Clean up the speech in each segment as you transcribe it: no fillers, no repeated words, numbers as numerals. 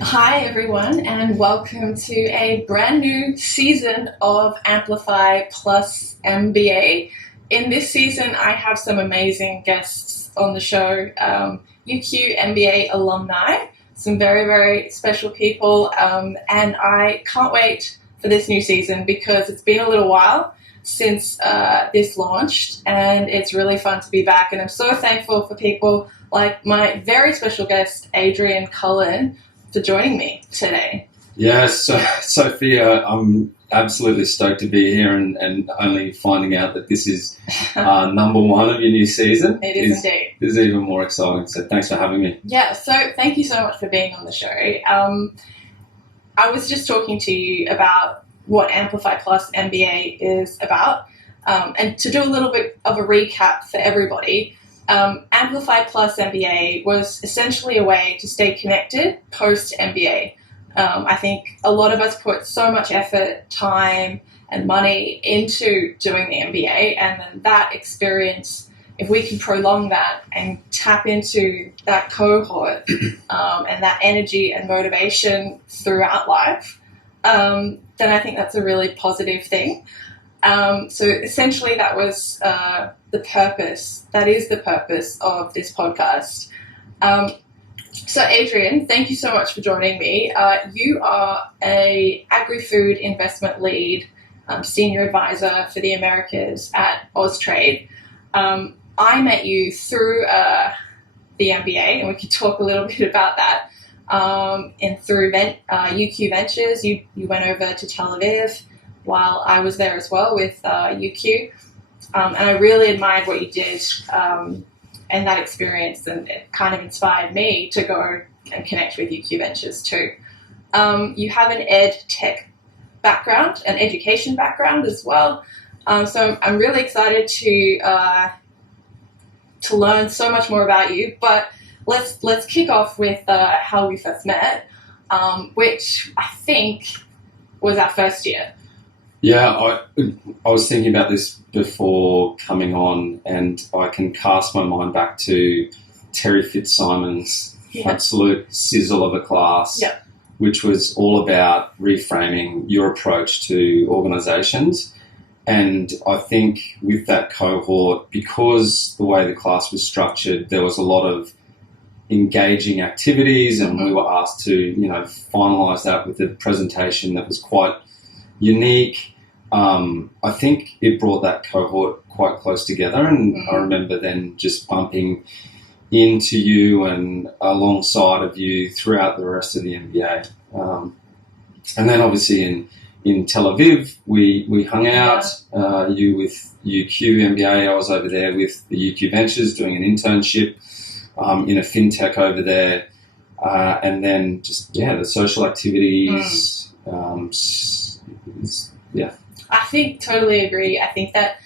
Hi everyone, and welcome to a brand new season of Amplify plus MBA. In this season, I have some amazing guests on the show, UQ MBA alumni, some very, very special people, and I can't wait for this new season because it's been a little while since this launched, and it's really fun to be back. And I'm so thankful for people like my very special guest, Adrian Cullen, for joining me today. Yes, Sophia, I'm absolutely stoked to be here and only finding out that this is number one of your new season. It is indeed. Is even more exciting, so thanks for having me. Yeah, so thank you so much for being on the show. I was just talking to you about what Amplify Plus MBA is about, and to do a little bit of a recap for everybody, Amplify Plus MBA was essentially a way to stay connected post MBA. I think a lot of us put so much effort, time, and money into doing the MBA, and then that experience, if we can prolong that and tap into that cohort and that energy and motivation throughout life, then I think that's a really positive thing. So essentially that was the purpose. That is the purpose of this podcast. So Adrian, thank you so much for joining me. You are a agri-food investment lead, senior advisor for the Americas at AusTrade. I met you through the MBA, and we could talk a little bit about that. And through UQ Ventures, you went over to Tel Aviv while I was there as well with UQ. And I really admired what you did and that experience, and it kind of inspired me to go and connect with UQ Ventures too. You have an ed tech background, an education background as well. So I'm really excited to learn so much more about you. But let's kick off with how we first met, which I think was our first year. Yeah, I was thinking about this before coming on, and I can cast my mind back to Terry Fitzsimon's absolute sizzle of a class, which was all about reframing your approach to organisations. And I think with that cohort, because the way the class was structured, there was a lot of engaging activities, and we were asked to, finalise that with a presentation that was quite unique. I think it brought that cohort quite close together, and I remember then just bumping into you and alongside of you throughout the rest of the MBA. And then obviously in Tel Aviv, we hung out, you with UQ MBA, I was over there with the UQ Ventures doing an internship in a fintech over there, and then just, the social activities, I think totally agree. I think that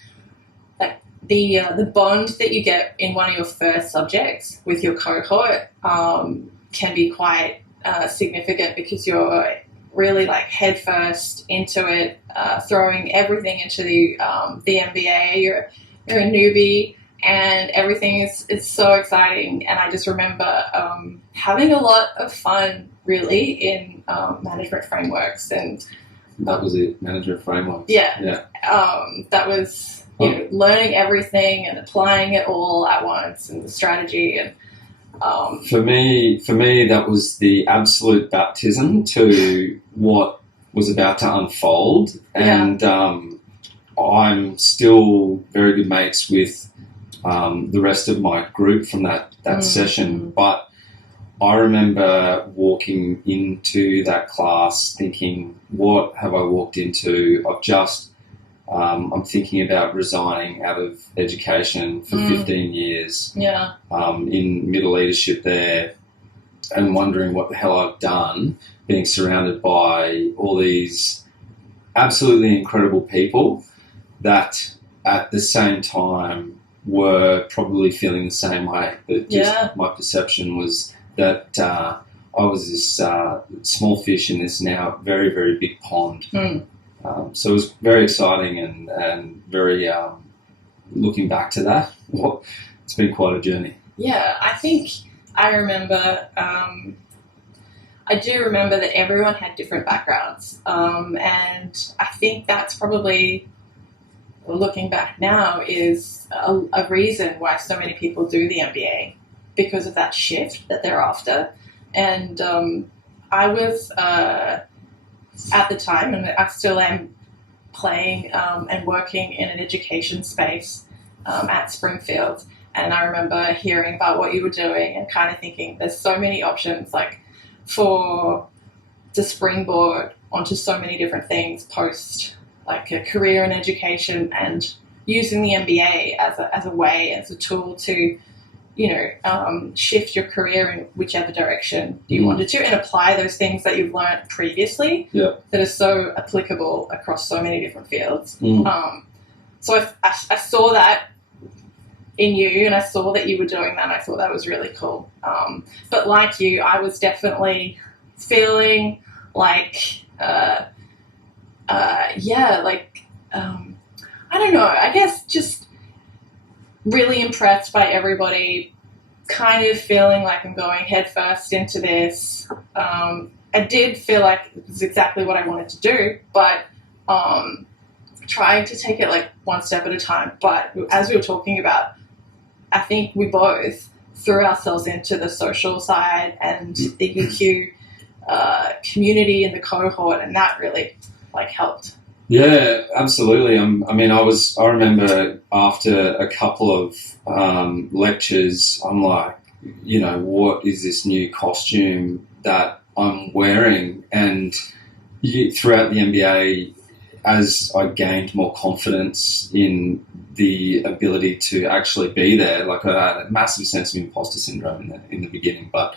the bond that you get in one of your first subjects with your cohort can be quite significant, because you're really like head first into it, throwing everything into the MBA. You're a newbie, and everything is so exciting. And I just remember having a lot of fun really in management frameworks, and that was it, management frameworks. That was learning everything and applying it all at once, and the strategy. And for me, that was the absolute baptism to what was about to unfold. And I'm still very good mates with the rest of my group from that session. But I remember walking into that class thinking, what have I walked into? I'm thinking about resigning out of education for 15 years in middle leadership there, and wondering what the hell I've done, being surrounded by all these absolutely incredible people that at the same time were probably feeling the same way. But just my perception was that I was this small fish in this now very, very big pond. So it was very exciting and very, looking back to that, it's been quite a journey. Yeah, I think I remember I do remember that everyone had different backgrounds, and I think that's probably, looking back now, is a reason why so many people do the MBA, because of that shift that they're after. And I was at the time, and I still am, playing and working in an education space at Springfield. And I remember hearing about what you were doing and kind of thinking there's so many options, like, for to springboard onto so many different things post, like, a career in education, and using the MBA as a way, as a tool to, shift your career in whichever direction you wanted to, and apply those things that you've learned previously that are so applicable across so many different fields. So I saw that in you, and I saw that you were doing that, and I thought that was really cool. But like you, I was definitely feeling like, I don't know, I guess just really impressed by everybody, kind of feeling like I'm going headfirst into this. I did feel like it was exactly what I wanted to do, but trying to take it like one step at a time. But as we were talking about, I think we both threw ourselves into the social side and the UQ community and the cohort, and that really helped. Yeah, absolutely. I remember after a couple of lectures, I'm like, what is this new costume that I'm wearing? And throughout the MBA, as I gained more confidence in the ability to actually be there, like, I had a massive sense of imposter syndrome in the beginning, but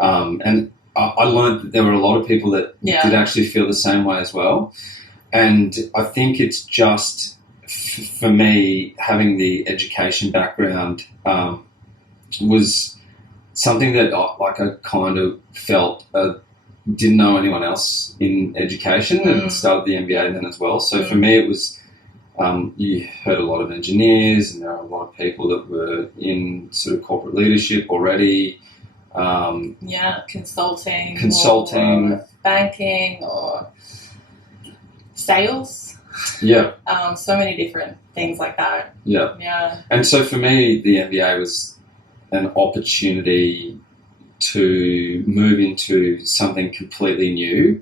and I learned that there were a lot of people that did actually feel the same way as well. And I think it's just, for me, having the education background was something that I kind of felt didn't know anyone else in education, and started the MBA then as well. So for me, it was, you heard a lot of engineers, and there are a lot of people that were in sort of corporate leadership already. Consulting, or banking, or sales. So many different things like that. And so for me, the MBA was an opportunity to move into something completely new,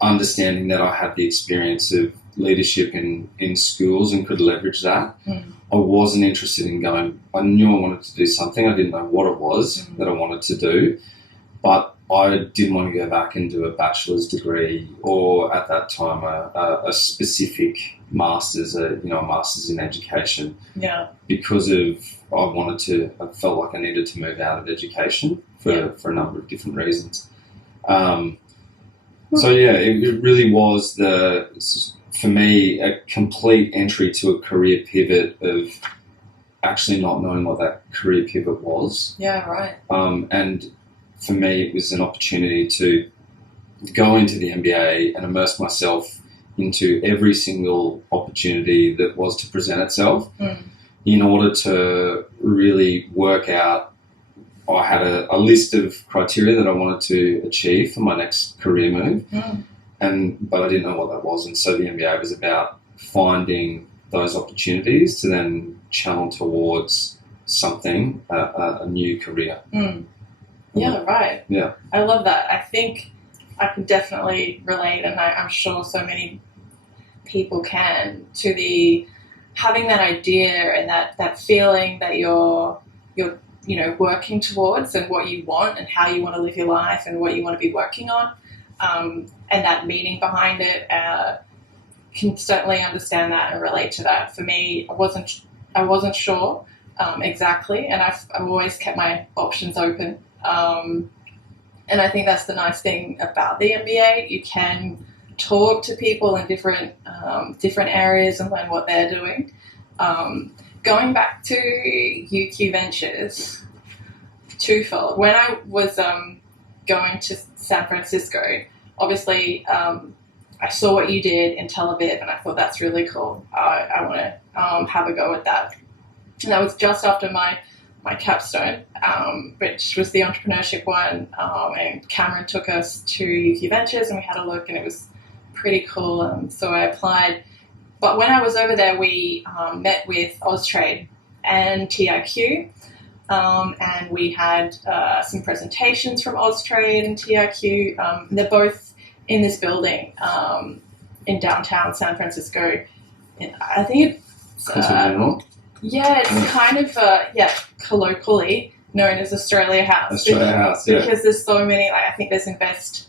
understanding that I had the experience of leadership in schools and could leverage that. I wasn't interested in going, I knew I wanted to do something, I didn't know what it was that I wanted to do, but I didn't want to go back and do a bachelor's degree, or at that time a specific master's, a master's in education. Because I felt like I needed to move out of education for a number of different reasons. It really was for me, a complete entry to a career pivot of actually not knowing what that career pivot was. And for me, it was an opportunity to go into the MBA and immerse myself into every single opportunity that was to present itself, in order to really work out. I had a list of criteria that I wanted to achieve for my next career move, but I didn't know what that was. And so the MBA was about finding those opportunities to then channel towards something, a new career. I love that. I think I can definitely relate, and I'm sure so many people can, to having that idea and that feeling that you're working towards, and what you want and how you want to live your life and what you want to be working on, and that meaning behind it. Can certainly understand that and relate to that. For me, I wasn't sure exactly, and I've always kept my options open. And I think that's the nice thing about the MBA. You can talk to people in different areas and learn what they're doing. Going back to UQ Ventures, twofold. When I was going to San Francisco, obviously I saw what you did in Tel Aviv, and I thought that's really cool. I want to have a go at that. And that was just after my my capstone, which was the entrepreneurship one, and Cameron took us to UQ Ventures and we had a look and it was pretty cool. So I applied. But when I was over there, we met with AusTrade and TIQ, and we had some presentations from AusTrade and TIQ. They're both in this building in downtown San Francisco. I think it's yeah, it's kind of colloquially known as Australia House. Australia House, yeah. Because there's so many. Like, I think there's Invest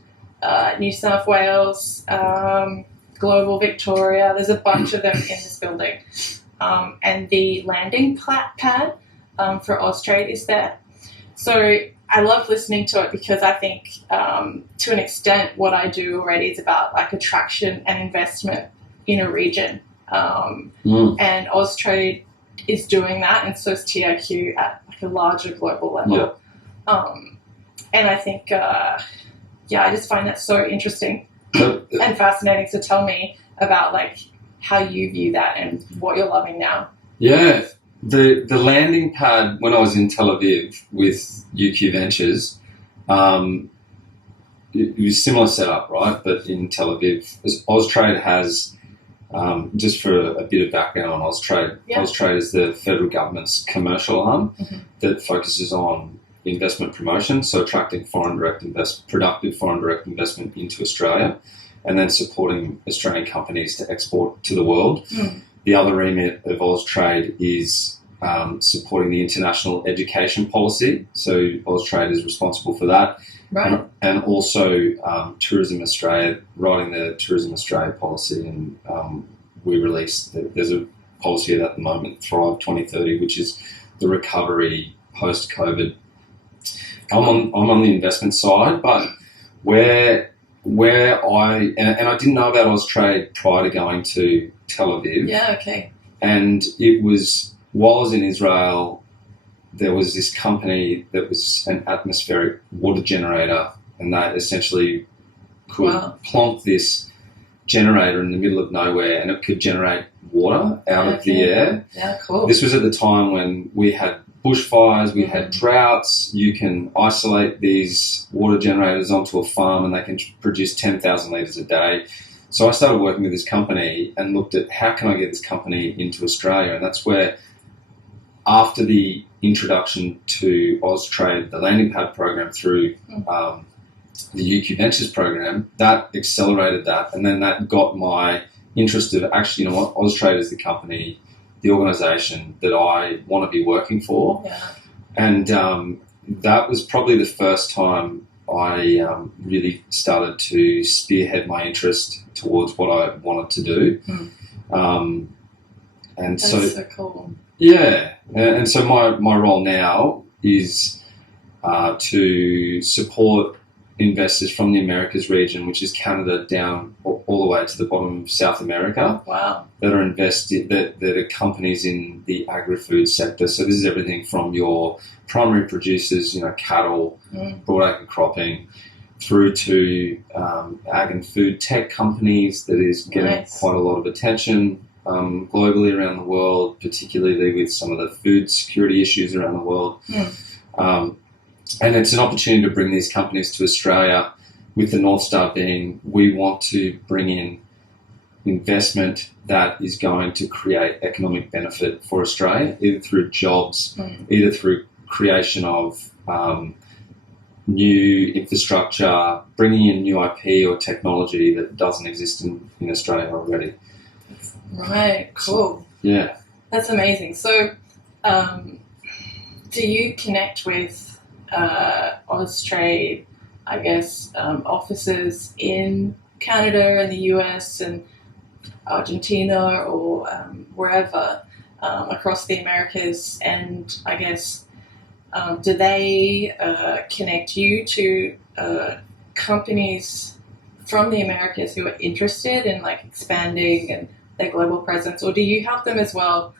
New South Wales, Global Victoria. There's a bunch of them in this building, and the landing pad for AusTrade is there. So I love listening to it because I think, to an extent, what I do already is about like attraction and investment in a region, and AusTrade is doing that, and so is TIQ at like a larger global level. Yeah. And I think, I just find that so interesting and fascinating. So tell me about like how you view that and what you're loving now. Yeah, the landing pad when I was in Tel Aviv with UQ Ventures, it was a similar setup, right? But in Tel Aviv, AusTrade has. Just for a bit of background on AusTrade, AusTrade is the federal government's commercial arm that focuses on investment promotion, so attracting productive foreign direct investment into Australia, and then supporting Australian companies to export to the world. The other remit of AusTrade is supporting the international education policy, so AusTrade is responsible for that. Right. And also Tourism Australia, writing the Tourism Australia policy, and we released, there's a policy at the moment, Thrive 2030, which is the recovery post-COVID. I'm on the investment side, but where I didn't know about AusTrade prior to going to Tel Aviv. Yeah, okay. And it was, while I was in Israel, there was this company that was an atmospheric water generator, and they essentially could plonk this generator in the middle of nowhere and it could generate water out of the air. Yeah, cool. This was at the time when we had bushfires, we had droughts. You can isolate these water generators onto a farm and they can produce 10,000 litres a day. So I started working with this company and looked at how can I get this company into Australia, and that's where, after the introduction to AusTrade, the landing pad program through the UQ Ventures program, that accelerated that, and then that got my interest of actually, you know what, AusTrade is the company, the organisation that I want to be working for. Yeah. And that was probably the first time I really started to spearhead my interest towards what I wanted to do. And that's so cool. Yeah, and so my role now is to support investors from the Americas region, which is Canada down all the way to the bottom of South America. Wow. That are that are companies in the agri-food sector. So this is everything from your primary producers, you know, cattle, broadacre cropping, through to ag and food tech companies that is getting quite a lot of attention globally around the world, particularly with some of the food security issues around the world. And it's an opportunity to bring these companies to Australia, with the North Star being we want to bring in investment that is going to create economic benefit for Australia, either through jobs, either through creation of new infrastructure, bringing in new IP or technology that doesn't exist in Australia already. Right, cool. Yeah. That's amazing. So do you connect with AusTrade, I guess, offices in Canada and the US and Argentina or wherever across the Americas, and I guess do they connect you to companies from the Americas who are interested in like expanding and their global presence, or do you help them as well,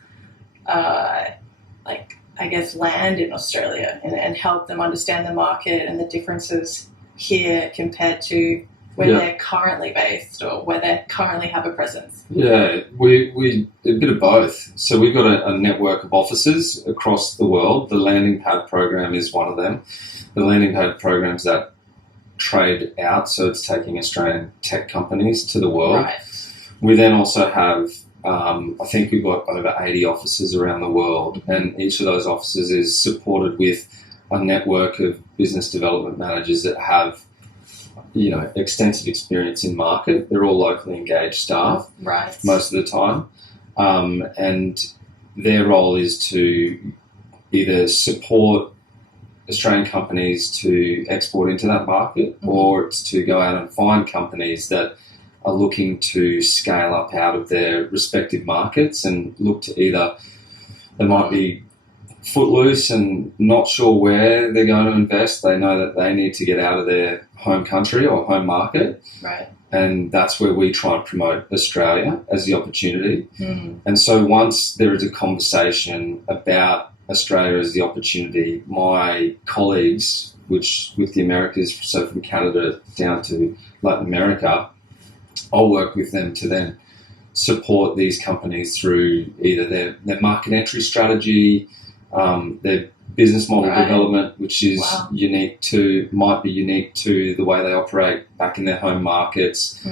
like I guess land in Australia and help them understand the market and the differences here compared to where Yeah. they're currently based or where they currently have a presence? Yeah, we a bit of both. So we've got a network of offices across the world. The landing pad program is one of them. The landing pad programs that trade out, so it's taking Australian tech companies to the world. Right. We then also have, I think we've got over 80 offices around the world, and each of those offices is supported with a network of business development managers that have, extensive experience in market. They're all locally engaged staff, Right. most of the time, and their role is to either support Australian companies to export into that market, or it's to go out and find companies that are looking to scale up out of their respective markets and look to either, they might be footloose and not sure where they're going to invest. They know that they need to get out of their home country or home market. Right. And that's where we try and promote Australia as the opportunity. And so once there is a conversation about Australia as the opportunity, my colleagues, which with the Americas, so from Canada down to Latin America, I'll work with them to then support these companies through either their market entry strategy, their business model development, which is might be unique to the way they operate back in their home markets,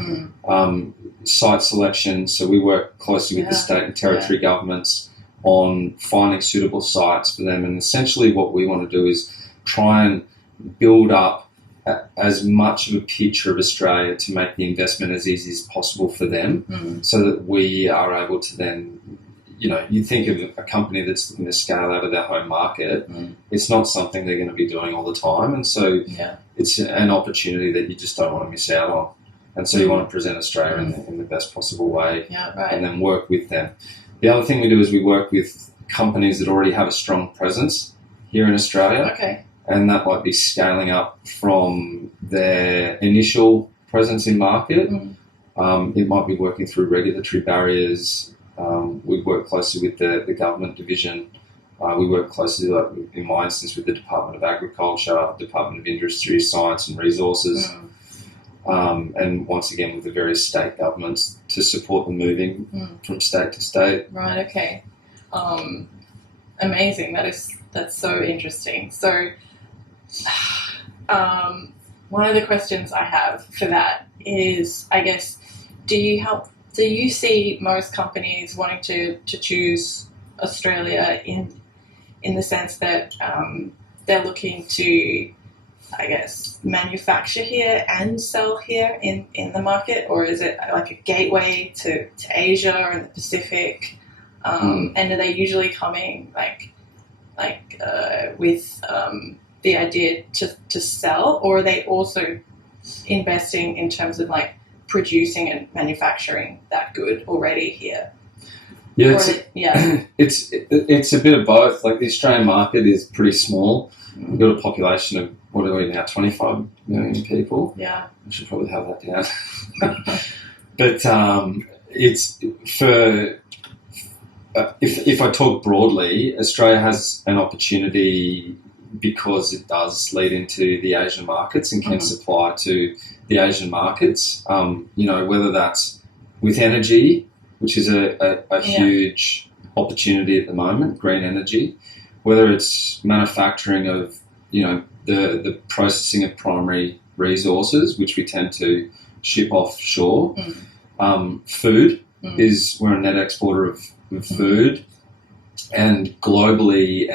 site selection. So we work closely with the state and territory governments on finding suitable sites for them. And essentially what we want to do is try and build up as much of a picture of Australia to make the investment as easy as possible for them, so that we are able to then, you think of a company that's looking to scale out of their home market, it's not something they're going to be doing all the time. And so it's an opportunity that you just don't want to miss out on. And so you want to present Australia in the best possible way, and then work with them. The other thing we do is we work with companies that already have a strong presence here in Australia. Okay. And that might be scaling up from their initial presence in market. It might be working through regulatory barriers. We work closely with the government division. We work closely, like in my instance, with the Department of Agriculture, Department of Industry, Science and Resources, and once again with the various state governments to support them moving from state to state. Right. Okay. Amazing. That's so interesting. So, one of the questions I have for that is, I guess, do you see most companies wanting to choose Australia in the sense that they're looking to, I guess, manufacture here and sell here in the market, or is it like a gateway to Asia and the Pacific? And are they usually coming with the idea to sell, or are they also investing in terms of like producing and manufacturing that good already here? Yeah, it's a bit of both. Like the Australian market is pretty small. We've got a population of, what are we now, 25 million people? Yeah. I should probably have that down. But it's for, if I talk broadly, Australia has an opportunity because it does lead into the Asian markets and can supply to the Asian markets. Whether that's with energy, which is a huge opportunity at the moment, green energy, whether it's manufacturing of, the processing of primary resources, which we tend to ship offshore. Food is, we're a net exporter of food, and globally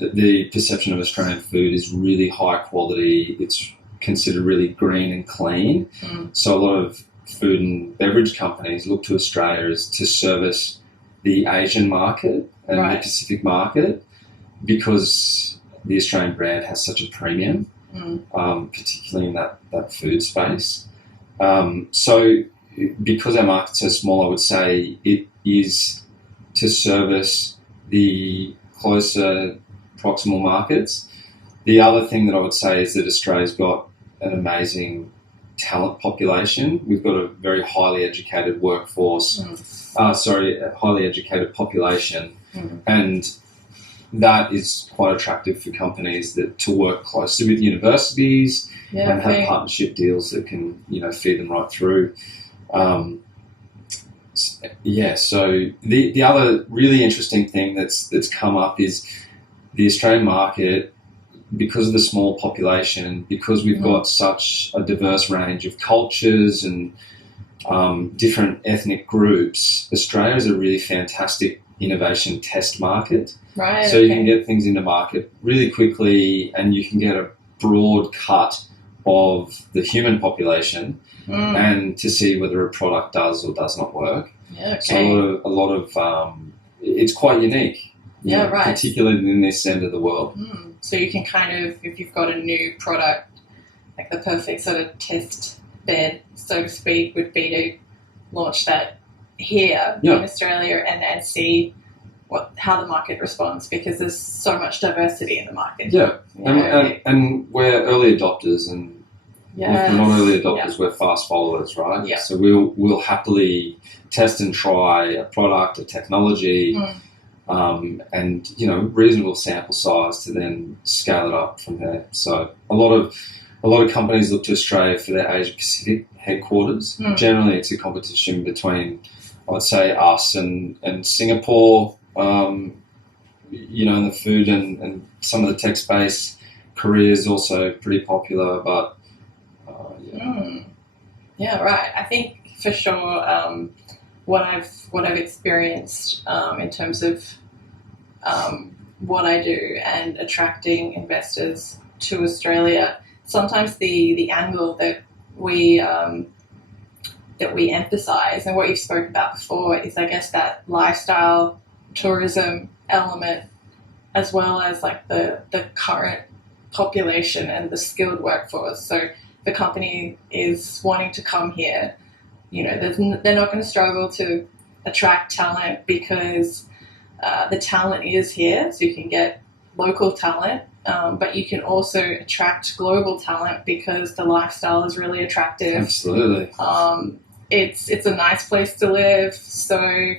the perception of Australian food is really high quality. It's considered really green and clean. So a lot of food and beverage companies look to Australia as to service the Asian market and the Pacific market, because the Australian brand has such a premium, particularly in that food space. So because our market's so small, I would say it is to service the closer proximal markets. The other thing that I would say is that Australia's got an amazing talent population. We've got a very highly educated workforce, a highly educated population, and that is quite attractive for companies to work closely with universities Yeah, and have partnership deals that can, feed them right through. So the other really interesting thing that's come up is the Australian market, because of the small population, because we've got such a diverse range of cultures and different ethnic groups. Australia is a really fantastic innovation test market. Right. So you can get things into market really quickly, and you can get a broad cut of the human population and to see whether a product does or does not work. Yeah, okay. So a lot of it's quite unique. Yeah, right. Particularly in this end of the world. So you can kind of, if you've got a new product, like the perfect sort of test bed, so to speak, would be to launch that here in Australia and see how the market responds, because there's so much diversity in the market. Yeah, and we're early adopters, and if we're not early adopters, we're fast followers, right? Yeah. So we'll happily test and try a product, a technology, and reasonable sample size to then scale it up from there. So a lot of companies look to Australia for their Asia Pacific headquarters. Generally, it's a competition between, I'd say, us and Singapore. In the food and some of the tech space. Korea is also pretty popular, but yeah, right. I think for sure what I've experienced in terms of what I do and attracting investors to Australia. Sometimes the angle that we emphasize, and what you've spoken about before, is I guess that lifestyle tourism element, as well as like the current population and the skilled workforce. So the company is wanting to come here, they're not going to struggle to attract talent, because the talent is here, so you can get local talent, but you can also attract global talent because the lifestyle is really attractive. Absolutely. It's a nice place to live, so